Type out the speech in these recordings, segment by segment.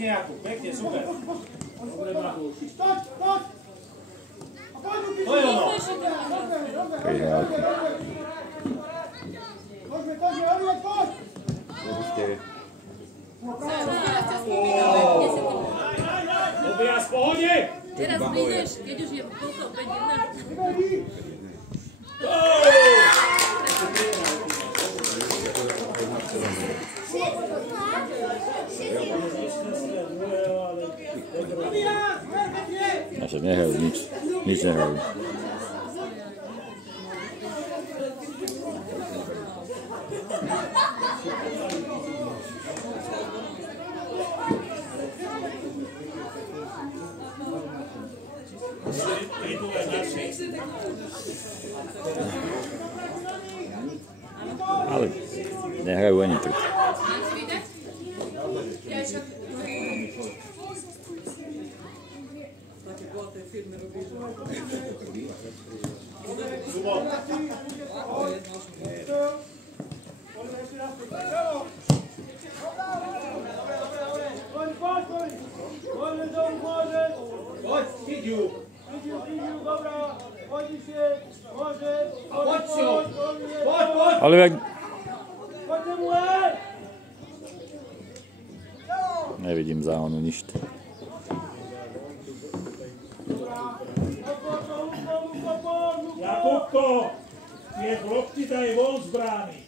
Pekne, Jakub, pekne, super. Dobre, bravo. To je ono. Dobia z pohode. Teraz prídeš, keď už je koľko, 5-1. A však nehrajú nič nehrajú. Ale nehrajú ani trh. Ale jak... Nevidím záhonu nič. Jakubko, tie lopty daj von z brány.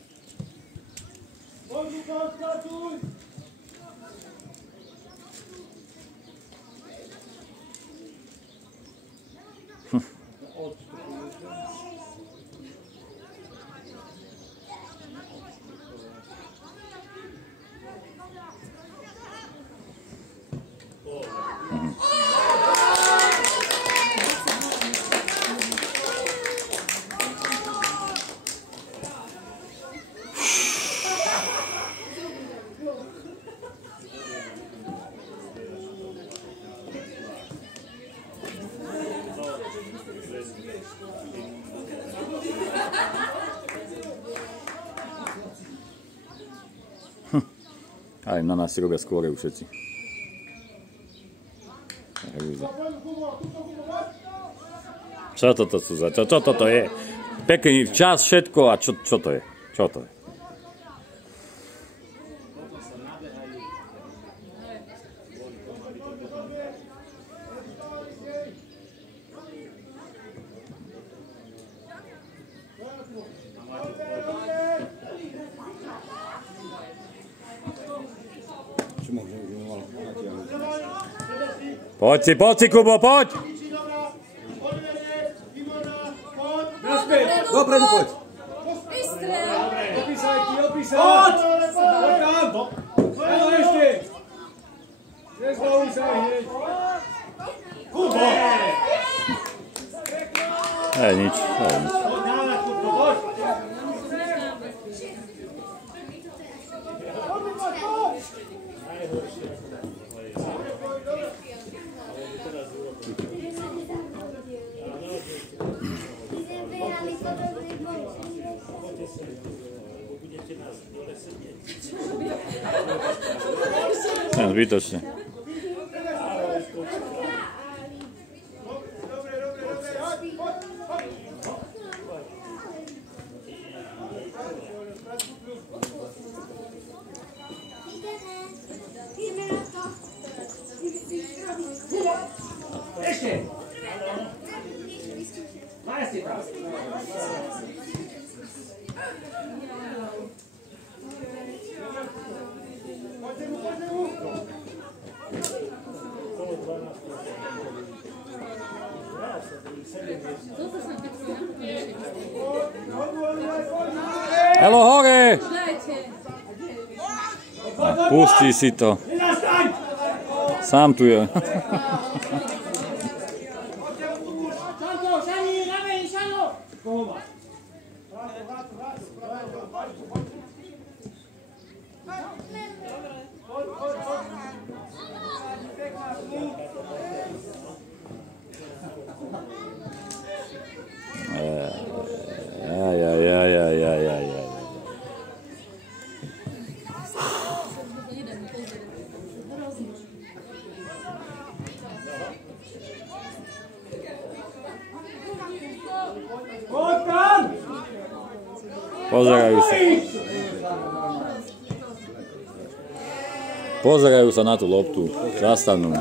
Aj na nás si robia skôr všetci. Čo toto sú za... Čo toto je? Pekný čas, všetko a čo to je? Čo to je? Poď si, Kubo, poď! Dopredu poď! Opísaj! Poď! Poď tam! Áno, ešte! Nezbavuj sa hneď! Kubo! Nič. Poď na Kubo, poď! Zbytočne. Ešte! Najste tam! Helo, hore! Pustí si to. Sám tu je. Pozerajú sa. Pozerajú sa na tú loptu. Zastanú.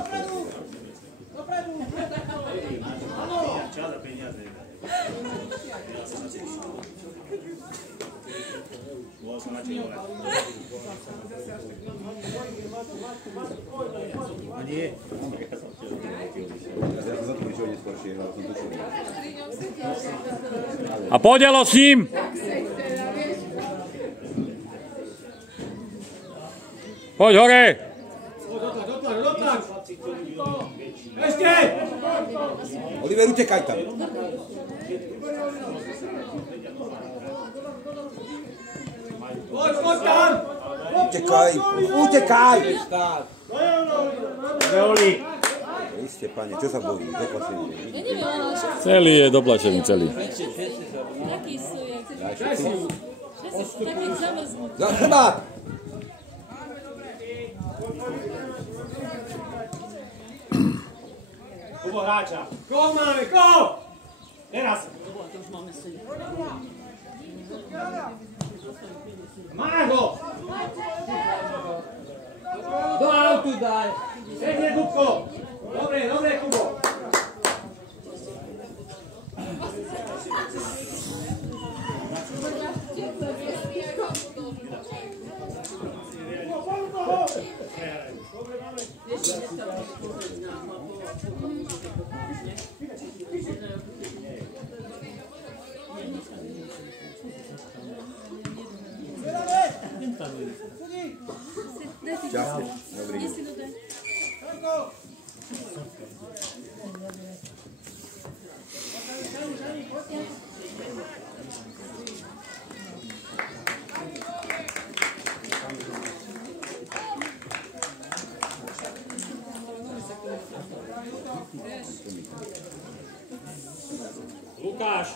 A podielo s ním! Poď hore! Ešte! Oliver, utekaj tam. Poď tam! Utekaj, utekaj! Neoli. Isté, pane, čo sa bojí? Doplašený. Ja neviem, ale Celý je doplačený, celý. taký sú, jak taký zamrznutý. Za chrbát! Kubo hráča. Koho máme? Koho? Teraz. Má ho! Do autu daj! Pekne, Kubko! Dobre, dobre, Kubo! Časne, dobrý. Lukáš!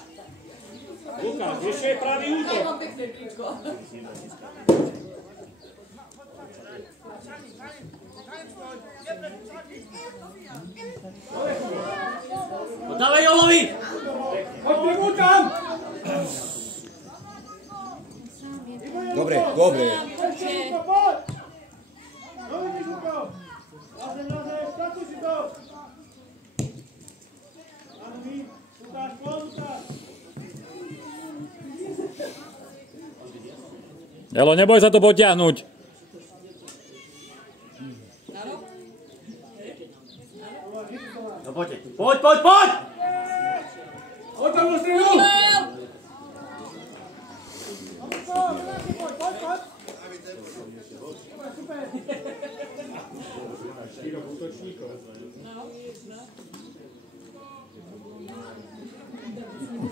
Lukáš, ešte je pravý útok! Dávaj Jolovi! Poďte mu tam! Dobre, dobre. Jelo, neboj sa to potiahnuť. No poďte. Poď, poď, poď! Poď tam do stredu! Štyroch útočníkov.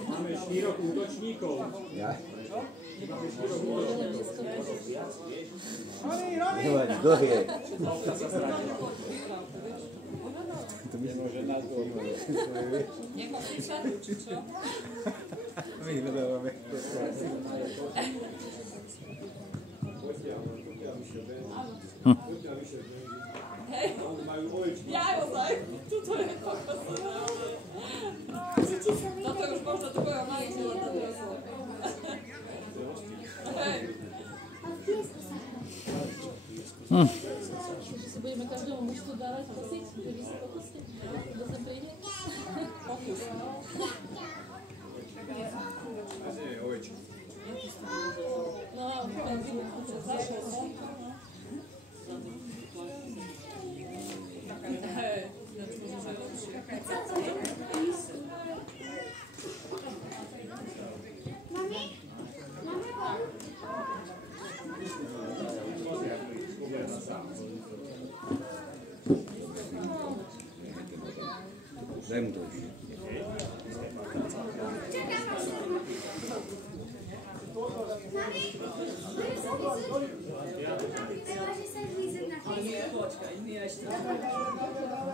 Máme štyroch útočníkov. Ja? Máme štyroch útočníkov. Nevadí, kto je? To by sme, že nás dohodli. My hľadávame. Ja ozaj, tuto je kokos. No to už možno tvojho majiteľa to doslo. Že si budeme každému mužstvu dávať kosiť, že vy si pokosíte, kto sem príde? Pokus. No, Daj mu to už.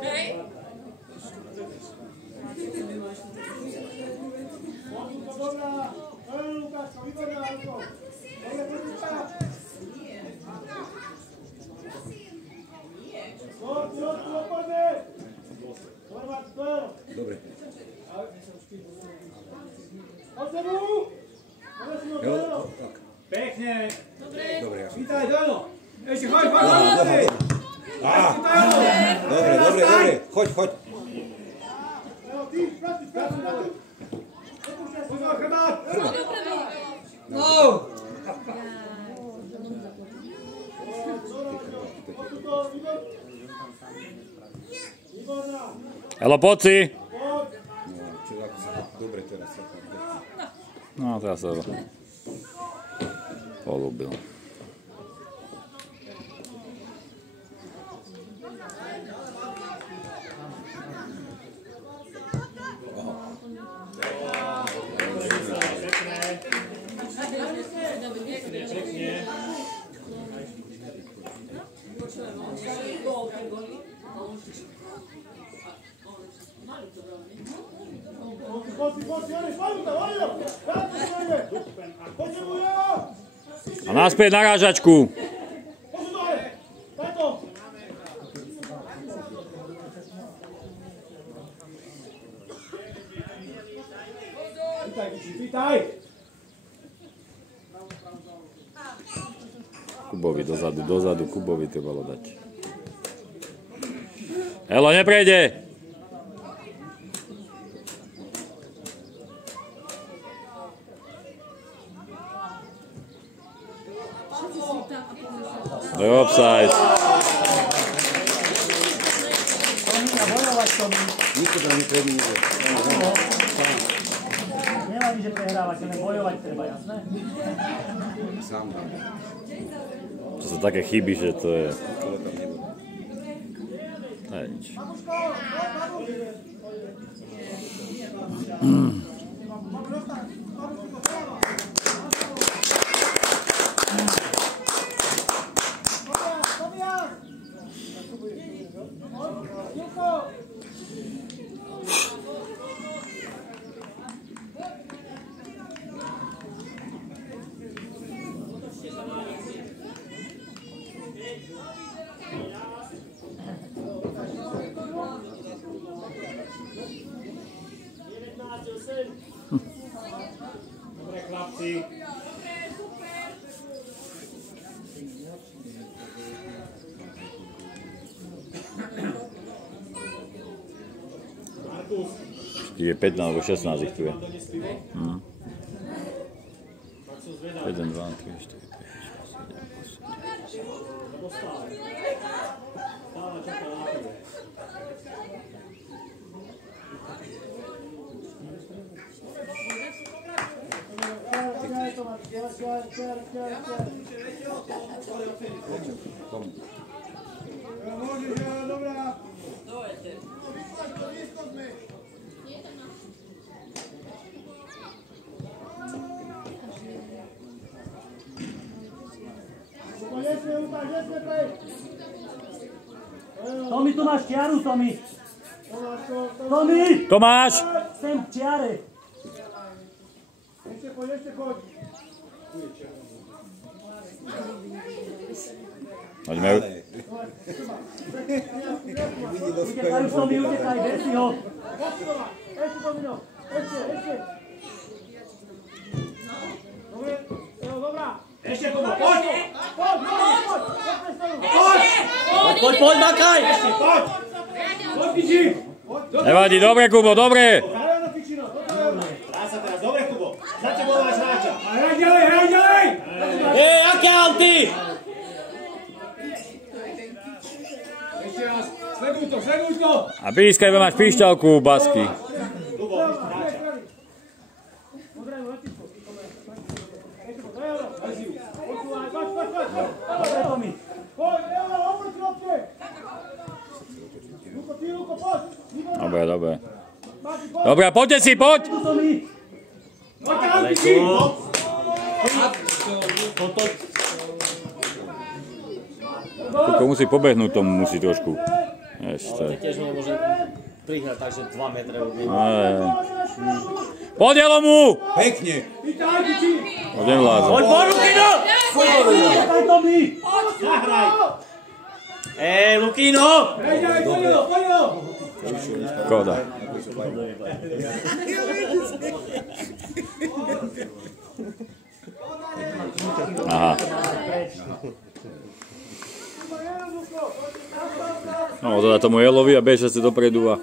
hej! Dobre. Jo, Ešte, choď, choď, choď! Dobre, dobre, dobre. Choď, choď. Elo, poď si. Dobre, teraz. No, teraz sa polúbil. A naspäť na rážačku. Kubovi dozadu, Kubovi trebalo dať. Elo, neprejde! To je offside. Nikto tam netrebí nič. Nevadí, že prehrávate, len bojovať treba, jasné? Sám dám. To sú také chyby, že to je... Kolo tam nebolo. To je nič. Dobre, chlapci. Markus. Je 15 alebo 16 ich tu je. 1, 2, 3, 4, 5, 6, 7, 8. Stále čaká na tebe. Tomi, tu máš čiaru, Tomi. Tomi! Tomáš! Sem k čiare. Ešte poď. Poďme. Utekaj, Tomi, utekaj, besi ho. Ešte, Tomino, ešte. Dobre, dobrá. Ešte, Kubo, poď! Poď, makaj! Ešte, poď! Poď, Piči! Nevadí, dobre, Kubo, dobre! Dá sa teraz, dobre, Kubo. Za tebou máš hráča. Hraj ďalej! Aké auty! Ešte raz, sleduj to! A pískaj, máš píšťalku, Basky. Kubo, hráča. Dobre. Dobre, poďte si, poď! Tylko musí pobehnúť tomu, musí trošku. Ešte. Tiež ho môže prihrať, takže 2 metre od neho. Poď, Elomu! Pekne! Poď, nevládza. Poď, Lukino! Zahraj! Lukino! Koda. Aha. No, zadať tomu Jelovi a bežať si dopredu a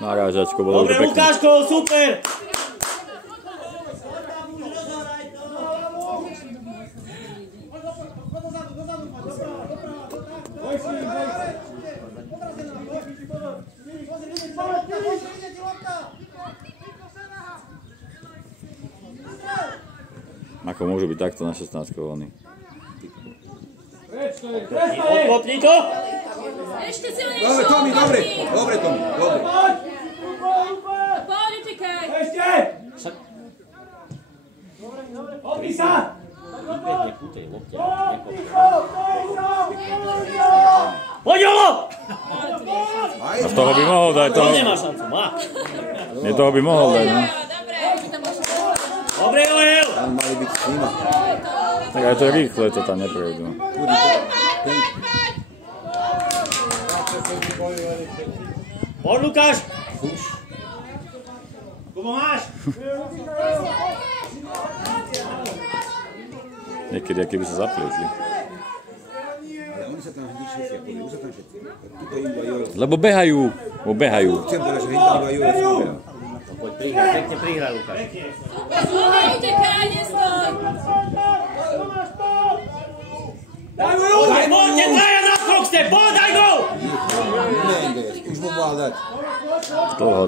narážačko, bolo Dobre, to pekné. Lukáško, super! Ako môžu byť takto na 16 oni. Odkopni to! Ešte silnejšie. Dobre, Tomi, dobre. Dobre, Tomi, dobre. Poď, utekaj. Ešte! Opri sa! Poď, Jolo! A z toho by mohol dať toho. To nemá šancu, má. Nie toho by mohol dať, no. Dobre, Joel! Tam mali byť s nima. Tak aj to je rýchle, to tam neprejdú. Poď, Lukáš! Kubo, máš! Niekedy, aký by sa zaplietli. Ale oni sa tam hneď všetci, už sa tam všetci. Tuto iba Joel. Lebo behajú, Chcem povedať, že hneď iba Joel sám. Poď, prihraj, pekne prihraj, Lukáš. Utekaj, nestoj. Daj mu ľudí! Poďte, traja na skok ste, podaj go! Nejde, už mu mal dať. Dlho.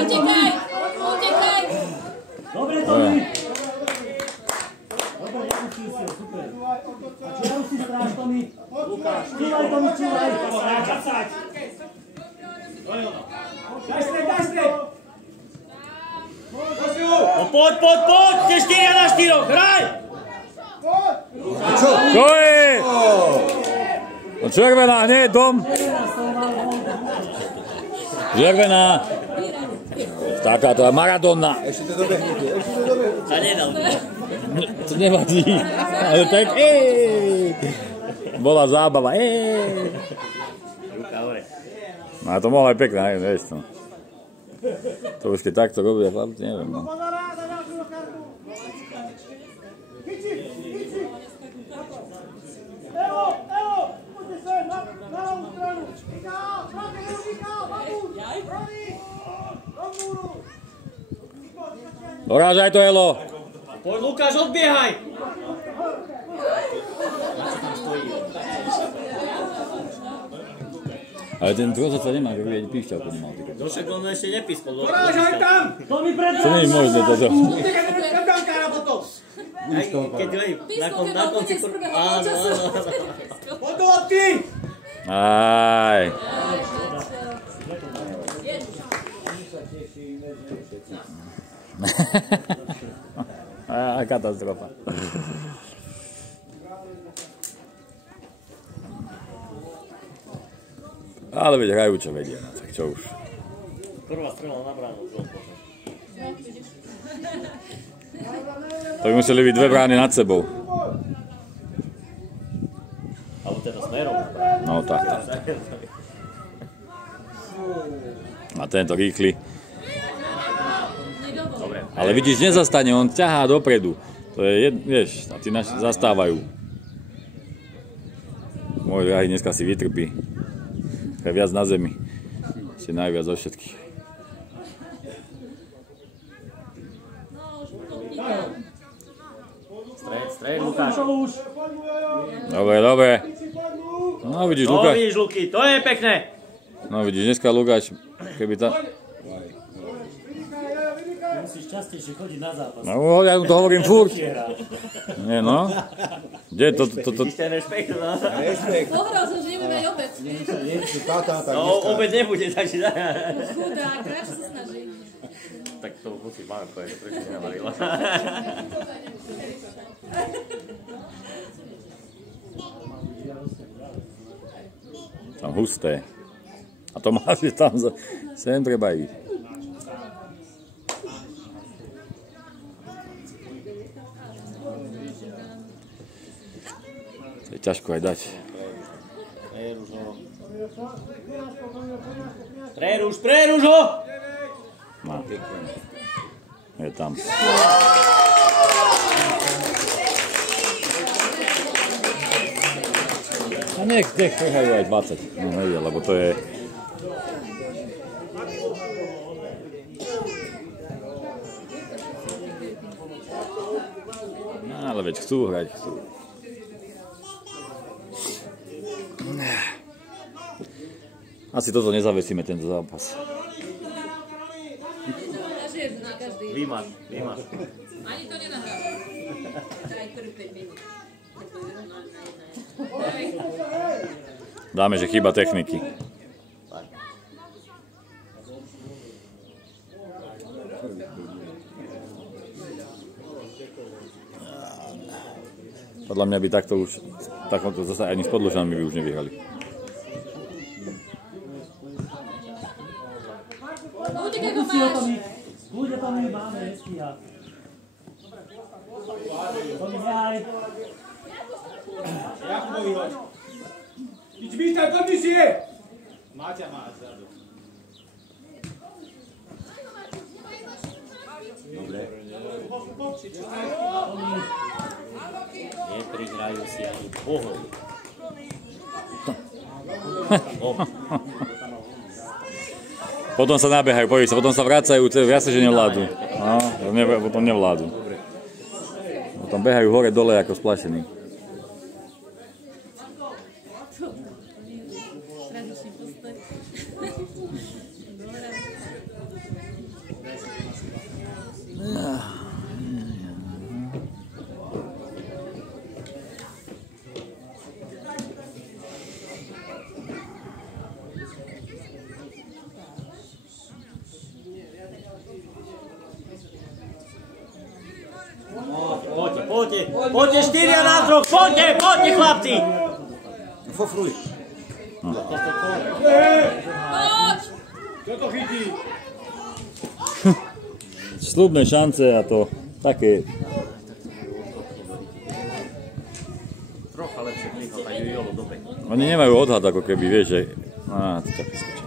Utekaj, utekaj. Dobre, Tomi! Dobre, ja učím si, super. A čo ja si stráž, Tomi? Lukáš, čúvaj, Tomi, čúvaj. Časať. Daj stred! No poď, ste 4 na 4, hraj! Čo? Čo je? No červená, nie, dom. Červená. Taká to je Maradona. Ešte to dobehnete. Sa nedal. To nevadí. Ale tak, bola zábava, Ruka hore. No a to mohlo aj pekné, vieš to. To už keď takto robia, chlapci, neviem. No. Dorážaj to, Elo. Poď, Lukáš, odbiehaj! Ale ten trozor sa nemá, že by píšťalku nemal. No však on ešte nepískol. Dorážaj tam! Tomi, pred To nie je možné toto. Utekaj, brankára potom! Keď na konci... Áno. Poď do lopty! Aj. Katastrofa. Ale veď hrajú, čo vedia, no, tak čo už. Prvá strela na bránu. To by museli byť dve brány nad sebou. Alebo teda smerom. No tak. A tento rýchly. Dobre. Ale vidíš, nezastane, on ťahá dopredu. To je, vieš, a tí naši zastávajú. Môj drahý dneska si vytrpí. Je viac na zemi. Si najviac zo všetkých. Stred, Lukáš. Dobre. No vidíš, No Lukáš. vidíš, Luky, to je pekné. No vidíš, dneska Lukáš, keby tá... Musíš častejšie chodiť na zápas. No, ja to hovorím furt. Nie, no. Kde to... Vidíš ten rešpekt? Rešpekt. Pohral som, že nebudeme aj obed. No, obed nebude, takže... Chudák, radšej sa snaží. Tak to musí máme povedať, prečo nenavarila. Tam husté. A to máš tam sem treba ísť. To je ťažko aj dať. Preruš ho! No. Je tam. A nech prehajú aj 20. No nejde, lebo to je... No, ale veď chcú hrať, chcú. Asi toto nezavesíme, tento zápas. Výmaš. Ani to nenahráva. Dáme, že chyba techniky. Podľa mňa by takto už, takomto zase ani s Podlužanmi by už nevyhrali. Kľudne to my máme, nestíhať. Pomíhaj. Jakubovi hoď. Iď vítaj komisie! Máťa má zadu. Dobre. Neprihrajú si ani bohov. Potom sa nabehajú, poví sa, potom sa vracajú, viac sa, že nevládnu. No, potom nevládnu. Potom behajú hore dole ako splašení. Tradičný postoj. Poďte 4 na 3, poďte chlapci! Fofruj. Čo to chytí? Slúbne šance a to také... Trocha lepšie prihľad, aj Jolo dobe. Oni nemajú odhad, ako keby, vieš, že... to také skočí.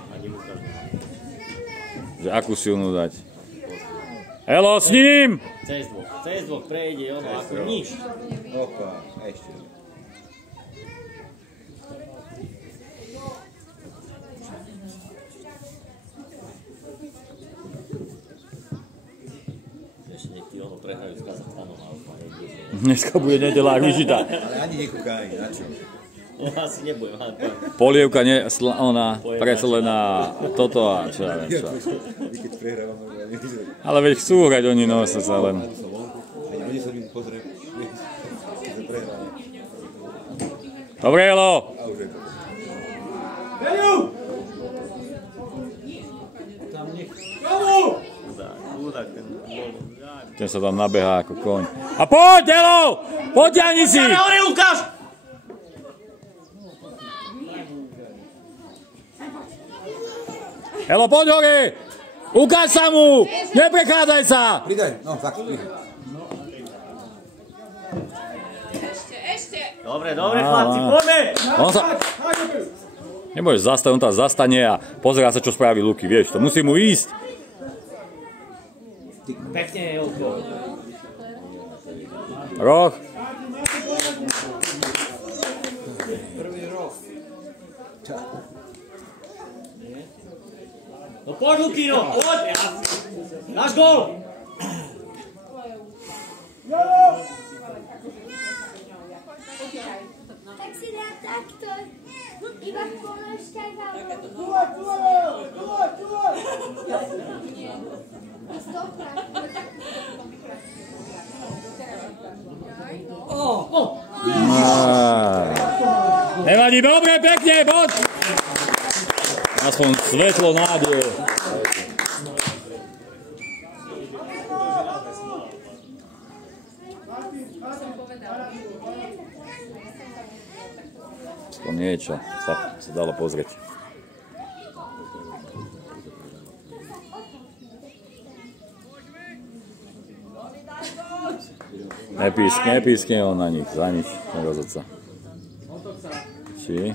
Že akú silnú dať. Helo, s ním! Cez dvoch prejde ono ako nič. Opa, ešte. Ešte nech ti ono prehrajú s Kazachstanom a už ma nebude. Dneska bude nedeľa, ak vyžitá. Ale ani nekúkaj, na čo? Ja asi nebudem. Polievka, ona preslená, toto a čo ja viem čo. Vy keď prehrávame, ja nevyzerám. Ale veď chcú hrať, oni nosia sa len. Oni sa mi pozrie, že prehráme. Dobre, Jelo! A už je to. Veľu! Komu? Chudák ten bol. Ten sa tam nabehá ako koň. A poď, Jelo! Poďani si! Hore, Lukáš! Jelo, poď hore! Ukáž sa mu! Neprechádzaj sa! Pridaj, no tak, pridaj. Ešte. Dobre, chlapci, poďme! On sa... Nebudeš zastať, on tam zastane a pozerá sa, čo spraví Luky, vieš, to musí mu ísť. Pekne, Jolko. Roh. No poď, Lukino, poď! Náš gól! Tak si dá takto, iba položťaká. Nevadí, dobre, pekne, poď! Aspoň svetlo, nádej. To niečo sa dalo pozrieť. Nepískne on na nich, za nič, nerozhodca. Či?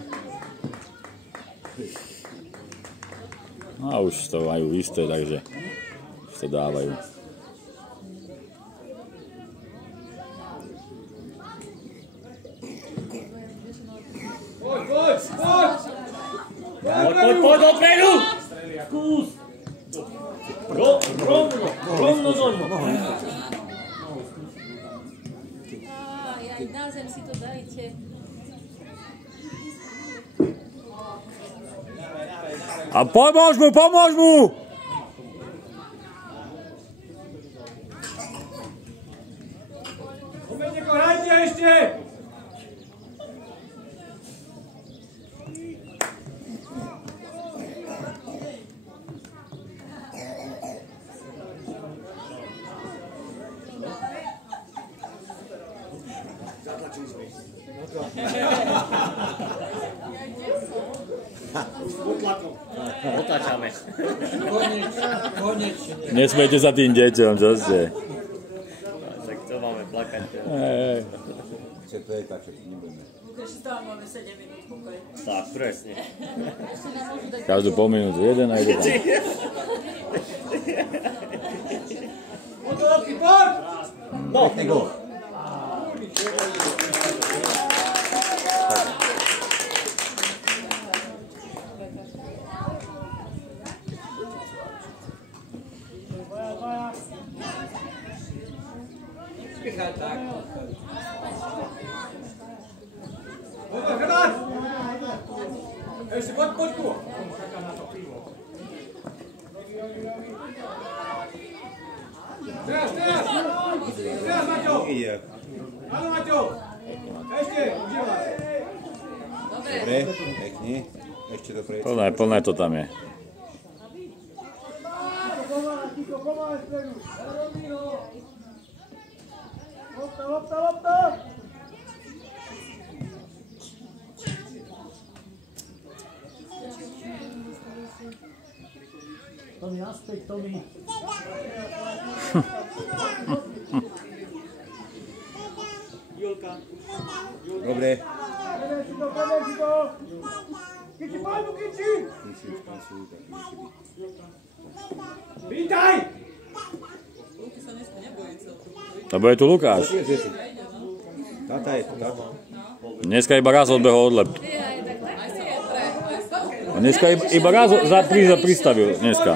A už to majú isté, takže už to dávajú. Poď dopredu! Skús! Rovno do ňu. Aj na zem si to dajte. A pomôž mu, pomôž mu! Umeďko, hrajte ešte! Otáčame. Nesmejte sa tým deťom, čo ste? Tak to máme plakať. Chce to je tak, čo nebudeme. Máme 7 minút pokoj. Tak, presne. Každú pol minútu, jeden a jeden. Poď do lopky, poď! No, Go. Poď, Hrvát! Ešte, poď, Kubo! Teraz! Teraz, Maťo! Ide. Áno, Maťo! Ešte, užívaj! Dobre, pekne. Ešte to prejde. Plné to tam je. Pomáhaj, stredu! Lopta! Tommy, naspäť, Tommy. Dobre. Vedej si to! Kiči, pánu, Kiči! Vítaj! Lebo je tu Lukáš. Tata je tu, tata. Dneska iba raz odbehol odlep. A dneska iba raz pristavil. Dneska.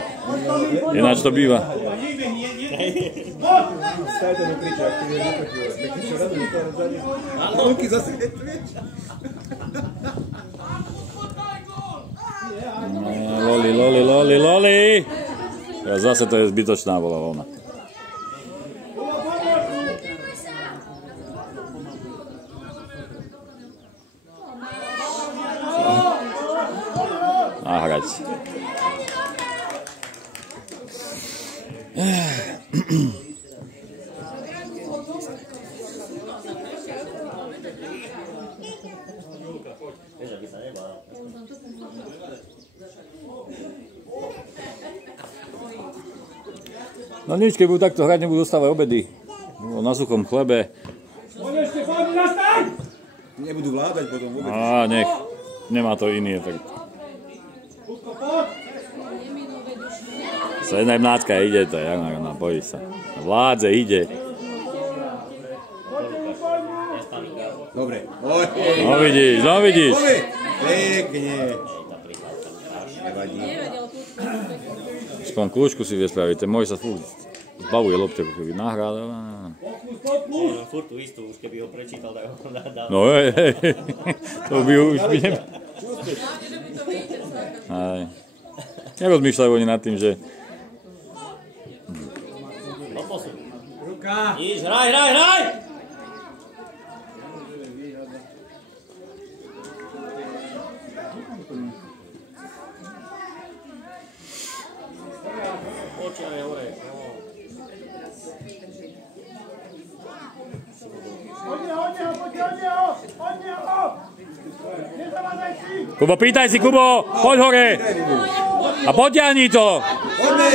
Ináč to býva. Stajte mi priča, ak ti je nepočúva. Tak ti čo rado, že to rozhodne. Luky zase je tu vieš. Loli. Ja zase to je zbytočná bola voľna. A hrať. No nič, keď budú takto hrať, nebudú dostávať obedy. Na suchom chlebe. Nebudú vládať potom vôbec. Á, nech. Nemá to iný efekt. Sa jedna mnáčka ide to, Jana, bojí sa. Vládze ide. Dobre. No vidíš. Pekne. Nevadí. Aspoň kľúčku si vie spraviť, ten môj sa furt zbavuje lopte, ako keby nahrá. furt tú istú, už keby ho prečítal, tak ho dal. No hej, to by už by nerozmýšľajú oni nad tým, že... No posun. Ruka! Íš, hraj! Počívaj hore. Hodne ho! Nezavadzaj si! Kubo, pýtaj si, Kubo, poď hore! A potiahni to! Poďme!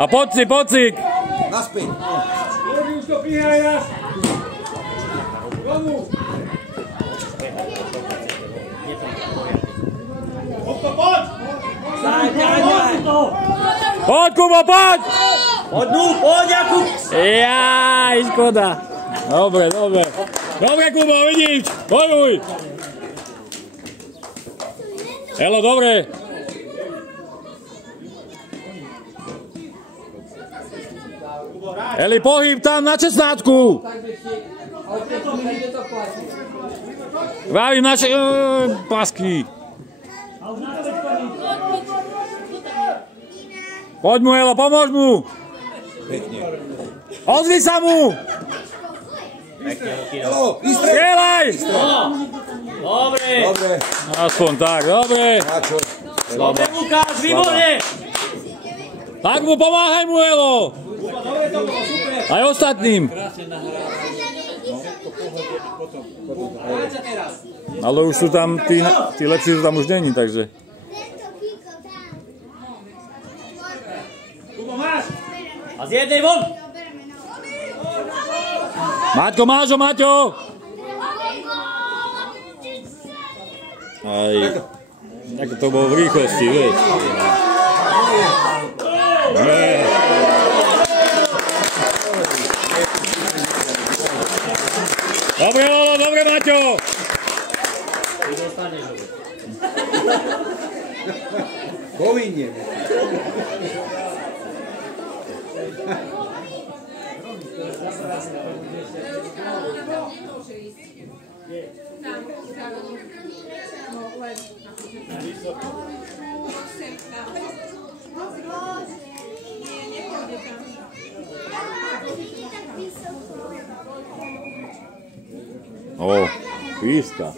A poď si! Naspäť! Už to píhaj raz! Komu? Poď! Poď, Kubo, poď! Poď, Jakub! Jaj, škoda. Dobre, Kubo, vidíš, bojuj! Elo, dobre. Eli, pohyb tam na 16. Vravím naše... pasky. Poď mu, Elo, pomôž mu. Ozvi sa mu. Strieľaj. Dobre. Aspoň tak, dobre. Dobre, Lukáš, výborne. Tak mu pomáhaj mu, Elo. Aj ostatným. Ale už sú tam, tí lepší sú tam už není, takže. A z jednej von. Maťko, máš ho, Maťo. Aj, ako to bolo v rýchlosti, vieš. Dobre, Lolo, dobre, Maťo. Povinne. O, píska.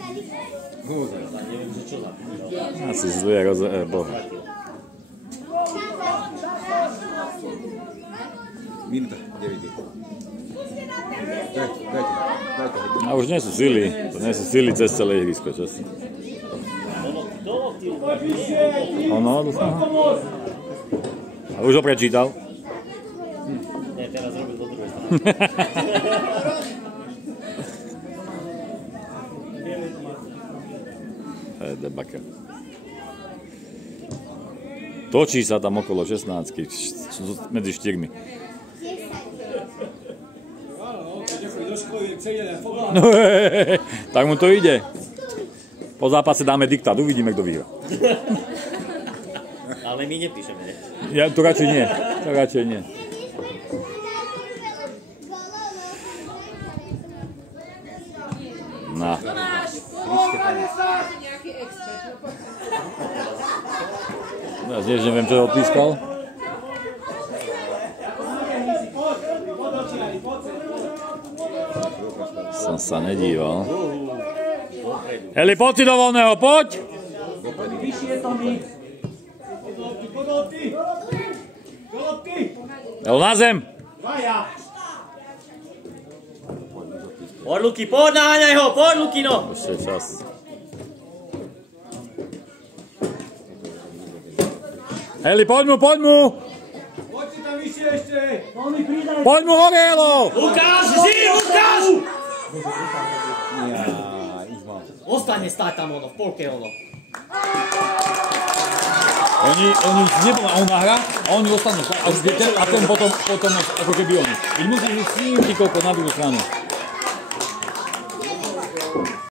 Asi zlé boha. Minúta, 9. A už nie sú sily. To nie sú sily cez celé ihrisko, čo si. Ono, a už ho prečítal? Nie, teraz robil do druhej strany. Debaka. Točí sa tam okolo 16 medzi 4. No, tak mu to ide. Po zápase dáme diktát, uvidíme, kto vyhrá. Ale my nepíšeme, ne? Ja to radšej nie. To radšej nie. No. Ja tiež neviem, čo odpískal. Som sa nedíval. Eli, poď si do voľného, poď! Eli, na zem! Poď, Luky, poď, naháňaj ho, poď, Lukino! Ešte čas. Eli, poď mu, poď mu! Poď mu hore, Elo! Lukáš, žij, Lukáš! Ostane stáť tam ono, v polke ono. Oni on nahrá a oni ostanú a ten potom ako keby oni. Keď musíš s ním ty koľko na druhú stranu.